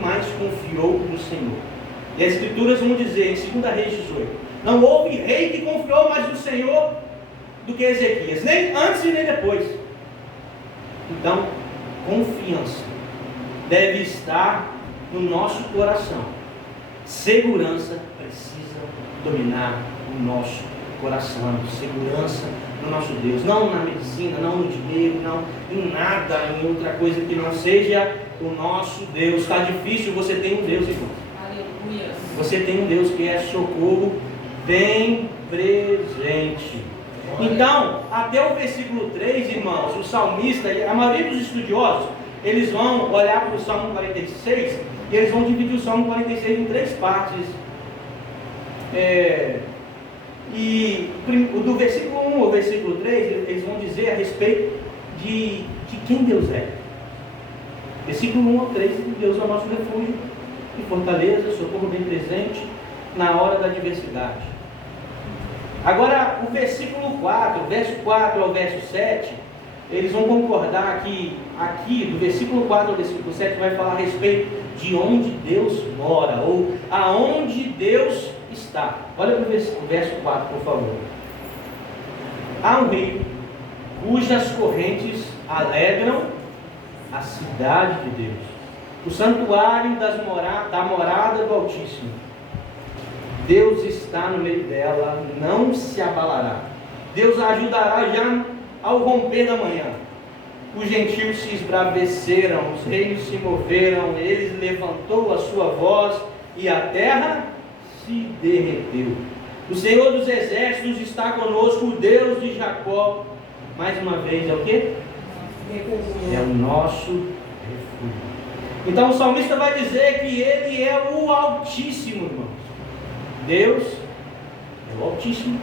mais confiou no Senhor. E as Escrituras vão dizer em 2 Reis 18: não houve rei que confiou mais no Senhor do que Ezequias, nem antes e nem depois. Então, confiança deve estar no nosso coração. Segurança precisa dominar o nosso coração. Segurança no nosso Deus, não na medicina, não no dinheiro, não em nada, em outra coisa que não seja o nosso Deus. Está difícil, você tem um Deus, irmão. Aleluia. Você tem um Deus que é socorro bem presente. Então, até o versículo 3, irmãos, o salmista, a maioria dos estudiosos, eles vão olhar para o Salmo 46 e eles vão dividir o Salmo 46 em 3 partes. E do versículo 1 ao versículo 3, eles vão dizer a respeito de quem Deus é. Versículo 1 ao 3, Deus é o nosso refúgio e fortaleza, socorro bem presente na hora da adversidade. Agora, o versículo 4, verso 4 ao verso 7, eles vão concordar que aqui, do versículo 4 ao versículo 7, vai falar a respeito de onde Deus mora, ou aonde Deus está. Olha para o verso 4, por favor. Há um rio cujas correntes alegram a cidade de Deus, o santuário da morada do Altíssimo. Deus está no meio dela, não se abalará. Deus a ajudará já ao romper da manhã. Os gentios se esbraveceram, os reinos se moveram, ele levantou a sua voz e a terra se derreteu. O Senhor dos exércitos está conosco, o Deus de Jacó. Mais uma vez, é o quê? É o nosso refúgio. Então o salmista vai dizer que ele é o Altíssimo, irmãos. Deus é o Altíssimo,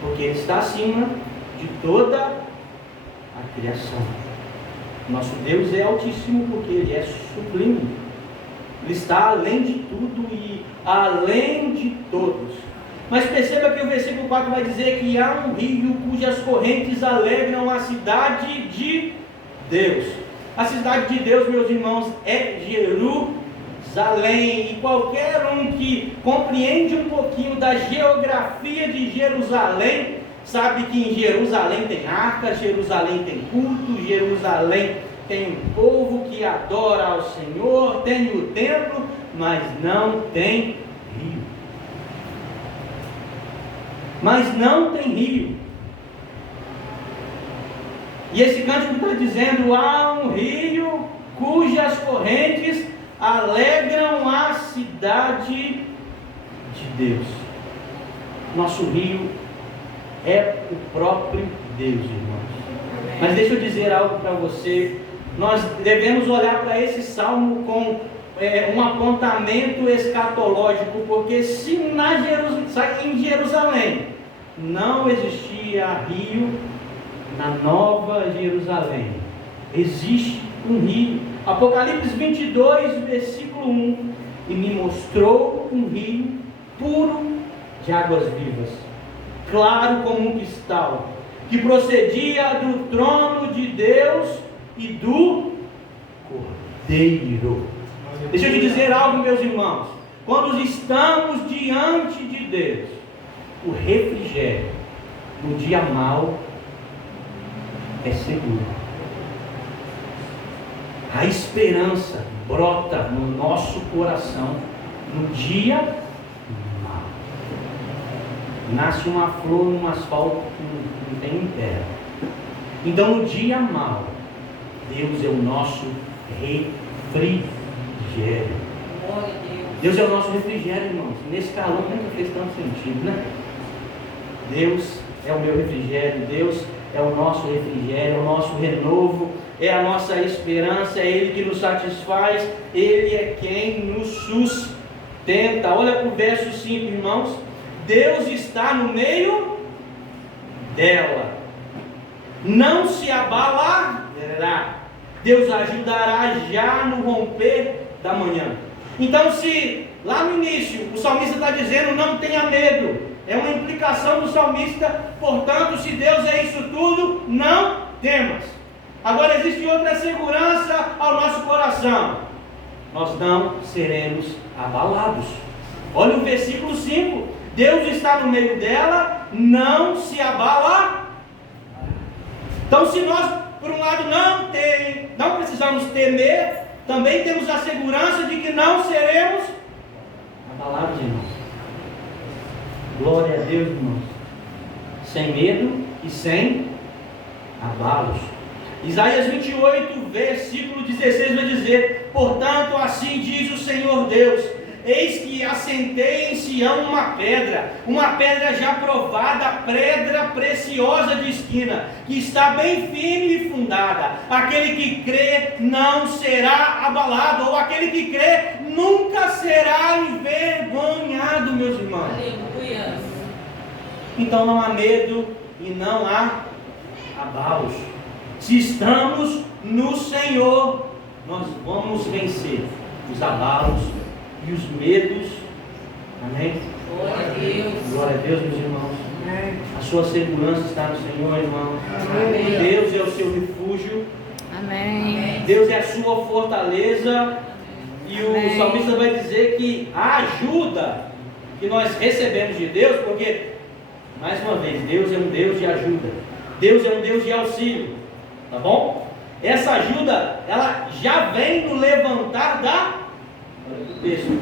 porque Ele está acima de toda a criação. Nosso Deus é Altíssimo porque Ele é sublime. Ele está além de tudo e além de todos. Mas perceba que o versículo 4 vai dizer que há um rio cujas correntes alegram a cidade de Deus. A cidade de Deus, meus irmãos, é Jerusalém. E qualquer um que compreende um pouquinho da geografia de Jerusalém, sabe que em Jerusalém tem arca, Jerusalém tem culto, Jerusalém tem um povo que adora ao Senhor, tem o templo, mas não tem rio. Mas não tem rio. E esse cântico está dizendo: há um rio cujas correntes alegram a cidade de Deus. Nosso rio é o próprio Deus, irmãos. Mas deixa eu dizer algo para você. Nós devemos olhar para esse salmo com um apontamento escatológico, porque se em Jerusalém não existia rio, na Nova Jerusalém existe um rio. Apocalipse 22, versículo 1: e me mostrou um rio puro de águas vivas, claro como um cristal, que procedia do trono de Deus e do Cordeiro. Deixa eu te dizer algo, meus irmãos. Quando estamos diante de Deus, o refrigério no dia mau é seguro. A esperança brota no nosso coração no dia mau. Nasce uma flor num asfalto que não tem terra. Então no dia mau, Deus é o nosso refrigério. Deus é o nosso refrigério, irmãos. Nesse calor nunca fez tanto sentido, né? Deus é o meu refrigério, Deus é o nosso refrigério, é o nosso renovo, é a nossa esperança, é Ele que nos satisfaz, Ele é quem nos sustenta. Olha para o verso 5, irmãos. Deus está no meio dela, não se abalará. Deus ajudará já no romper da manhã. Então, se lá no início o salmista está dizendo não tenha medo, é uma implicação do salmista. Portanto, se Deus é isso tudo, não temas. Agora existe outra segurança ao nosso coração. nós não seremos abalados. Olha o versículo 5. Deus está no meio dela, não se abala. Então, se nós, por um lado, não precisamos temer, também temos a segurança de que não seremos abalados, irmãos. Glória a Deus, irmãos. Sem medo e sem abalos. Isaías 28, versículo 16 vai dizer: portanto, assim diz o Senhor Deus: eis que assentei em Sião uma pedra já provada, pedra preciosa de esquina, que está bem firme e fundada. Aquele que crê não será abalado, ou aquele que crê nunca será envergonhado, meus irmãos. Aleluia. Então não há medo e não há abalos. Se estamos no Senhor, nós vamos vencer os abalos e os medos. Amém? Glória a Deus. Glória a Deus, meus irmãos. Amém. A sua segurança está no Senhor, irmão. Amém. Deus é o seu refúgio. Amém. Deus é a sua fortaleza. E o Amém. salmista vai dizer que a ajuda que nós recebemos de Deus, porque, mais uma vez, Deus é um Deus de ajuda. Deus é um Deus de auxílio. Tá bom? Essa ajuda, ela já vem no levantar da... Olha o texto.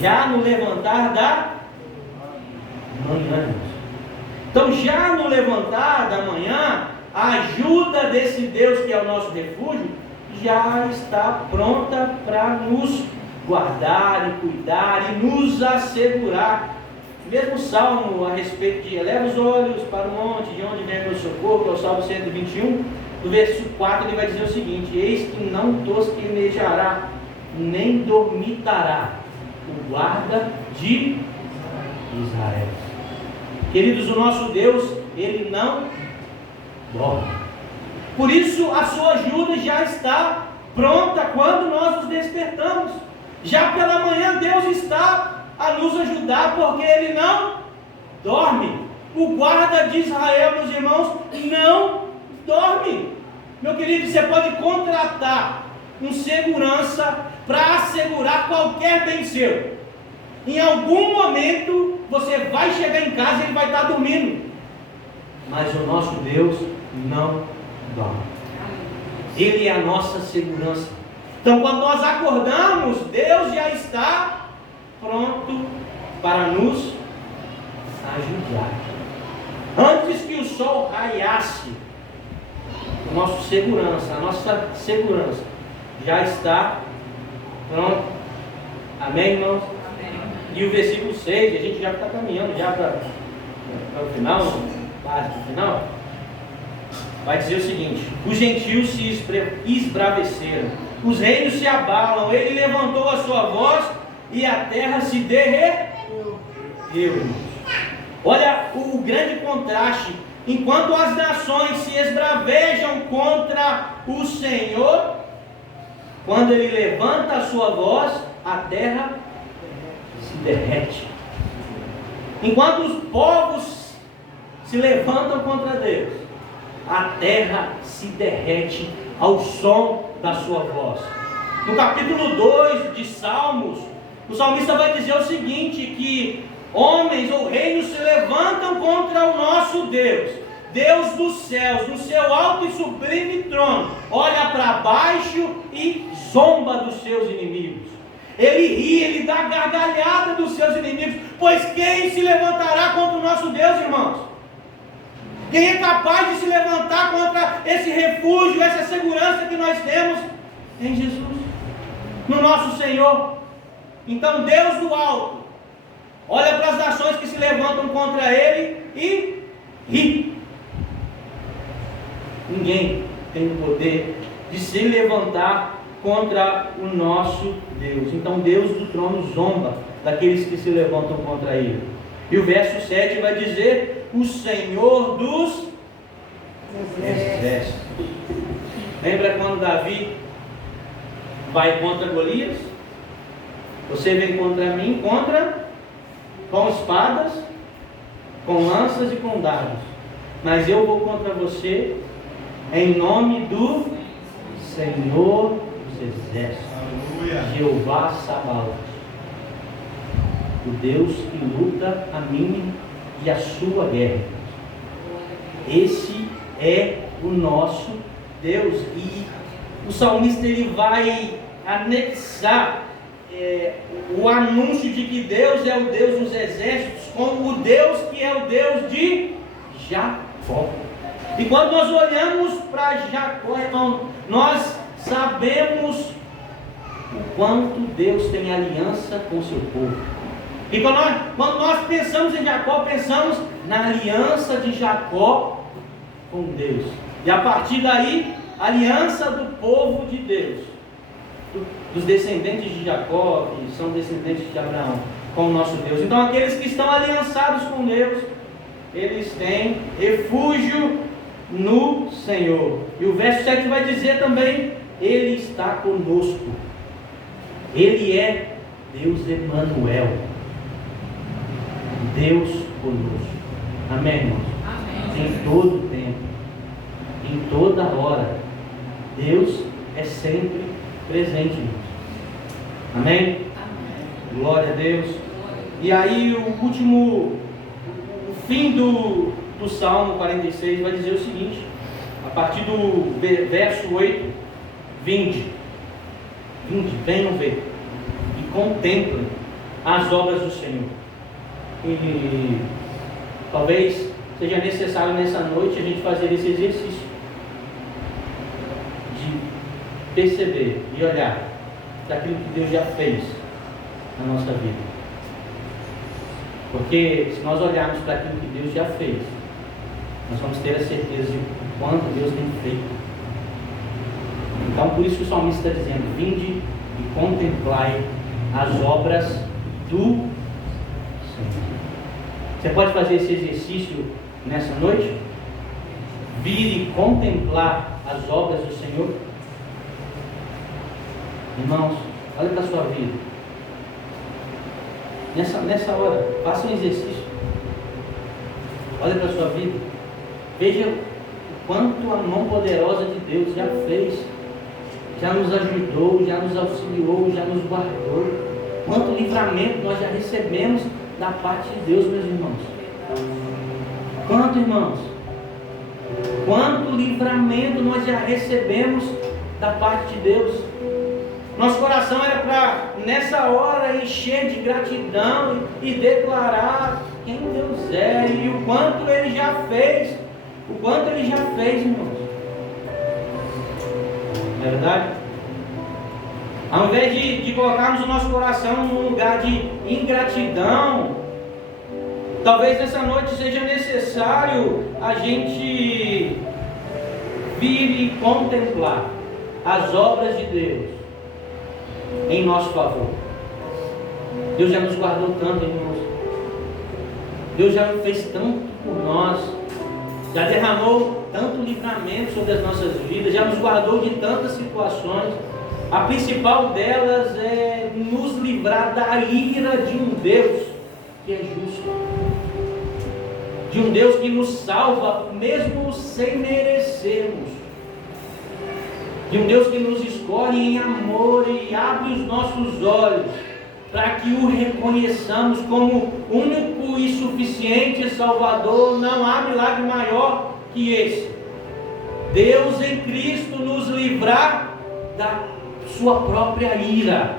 Já no levantar da manhã. Então, já no levantar da manhã, a ajuda desse Deus que é o nosso refúgio já está pronta para nos guardar e cuidar e nos assegurar. Mesmo salmo a respeito de eleva os olhos para o monte, de onde vem meu socorro, que é o Salmo 121, no verso 4 ele vai dizer o seguinte: eis que não tosquenejará, nem dormitará o guarda de Israel. Queridos, o nosso Deus, ele não dorme. Por isso a sua ajuda já está pronta quando nós nos despertamos. Já pela manhã Deus está a nos ajudar, porque ele não dorme. O guarda de Israel, meus irmãos, não dorme. Meu querido, você pode contratar um segurança para assegurar qualquer bem seu. Em algum momento você vai chegar em casa e ele vai estar dormindo. Mas o nosso Deus não dorme. Ele é a nossa segurança. Então, quando nós acordamos, Deus já está pronto para nos ajudar. Antes que o sol raiasse, a nossa segurança já está pronto. Amém, irmãos? Amém. E o versículo 6, a gente já está caminhando já para o final, quase para o final, vai dizer o seguinte: os gentios se esbraveceram, os reinos se abalam, ele levantou a sua voz e a terra se derreteu. Olha o grande contraste. Enquanto as nações se esbravejam contra o Senhor, quando ele levanta a sua voz, a terra se derrete. Enquanto os povos se levantam contra Deus, a terra se derrete ao som da sua voz. No capítulo 2 de Salmos, o salmista vai dizer o seguinte: que homens ou reinos se levantam contra o nosso Deus, Deus dos céus, no seu alto e sublime trono, olha para baixo e zomba dos seus inimigos. Ele ri, ele dá gargalhada dos seus inimigos. Pois quem se levantará contra o nosso Deus, irmãos? Quem é capaz de se levantar contra esse refúgio, essa segurança que nós temos em Jesus, no nosso Senhor? Então Deus do alto olha para as nações que se levantam contra ele e ri. Ninguém tem o poder de se levantar contra o nosso Deus. Então Deus do trono zomba daqueles que se levantam contra ele. E o verso 7 vai dizer: o Senhor dos exércitos. Lembra quando Davi vai contra Golias? Você vem contra mim, com espadas, com lanças e com dardos, mas eu vou contra você em nome do Senhor dos exércitos. Jeová Sabaoth, o Deus que luta a minha e a sua guerra. Esse é o nosso Deus. E o salmista ele vai anexar o anúncio de que Deus é o Deus dos exércitos como o Deus que é o Deus de Jacó. E quando nós olhamos para Jacó, irmão, nós sabemos o quanto Deus tem aliança com o seu povo. E quando nós pensamos em Jacó, pensamos na aliança de Jacó com Deus. E a partir daí, a aliança do povo de Deus, dos descendentes de Jacó, que são descendentes de Abraão, com o nosso Deus. Então aqueles que estão aliançados com Deus, eles têm refúgio no Senhor. E o verso 7 vai dizer também: Ele está conosco. Ele é Deus Emanuel, Deus conosco. Amém, irmãos? Amém. Em todo tempo, em toda hora, Deus é sempre presente, irmãos. Amém? Amém. Glória a Deus. E aí o fim do Salmo 46 vai dizer o seguinte, a partir do verso 8: Vinde, venham ver e contemplem as obras do Senhor. E talvez seja necessário nessa noite a gente fazer esse exercício de perceber e olhar daquilo que Deus já fez na nossa vida. Porque se nós olharmos para aquilo que Deus já fez, nós vamos ter a certeza de quanto Deus tem feito. Então por isso que o salmista está dizendo: vinde e contemplai as obras do Senhor. Você pode fazer esse exercício nessa noite? Vir e contemplar as obras do Senhor? Irmãos, olha para a sua vida. Nessa hora, faça um exercício. Olha para a sua vida. Veja o quanto a mão poderosa de Deus já fez. Já nos ajudou, já nos auxiliou, já nos guardou. Quanto livramento nós já recebemos da parte de Deus, meus irmãos. Quanto, irmãos? Quanto livramento nós já recebemos da parte de Deus. Nosso coração era para, nessa hora, encher de gratidão e declarar quem Deus é e o quanto Ele já fez. O quanto Ele já fez, irmãos. Não é verdade? Ao invés de colocarmos o nosso coração num lugar de ingratidão, talvez nessa noite seja necessário a gente vir e contemplar as obras de Deus em nosso favor. Deus já nos guardou tanto, irmãos. Deus já fez tanto por nós, já derramou tanto livramento sobre as nossas vidas, já nos guardou de tantas situações. A principal delas é nos livrar da ira de um Deus que é justo, de um Deus que nos salva mesmo sem merecermos, de um Deus que nos escolhe em amor e abre os nossos olhos para que o reconheçamos como único e suficiente Salvador. Não há milagre maior que esse. Deus em Cristo nos livrar da sua própria ira.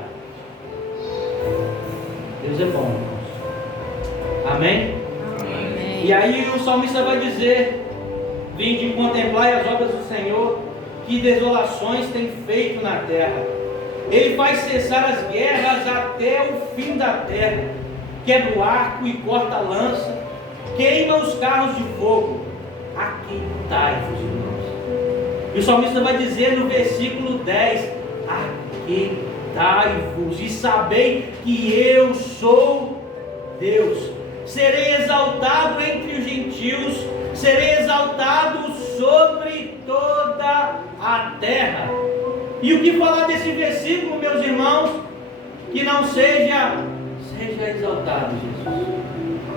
Deus é bom, irmãos. Amém? Amém? E aí o salmista vai dizer: vinde e contemplai as obras do Senhor, que desolações tem feito na terra. Ele faz cessar as guerras até o fim da terra, quebra o arco e corta a lança, queima os carros de fogo. Aquietai-vos, irmãos. E o salmista vai dizer no versículo 10: aquietai-vos e sabei que eu sou Deus. Serei exaltado entre os gentios, serei exaltado sobre toda a terra. E o que falar desse versículo, meus irmãos, que não seja exaltado, Jesus.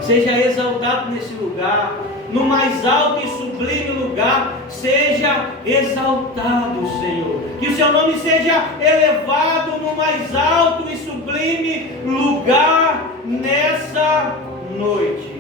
Seja exaltado nesse lugar, no mais alto e sublime lugar, seja exaltado, Senhor. Que o seu nome seja elevado no mais alto e sublime lugar nessa noite.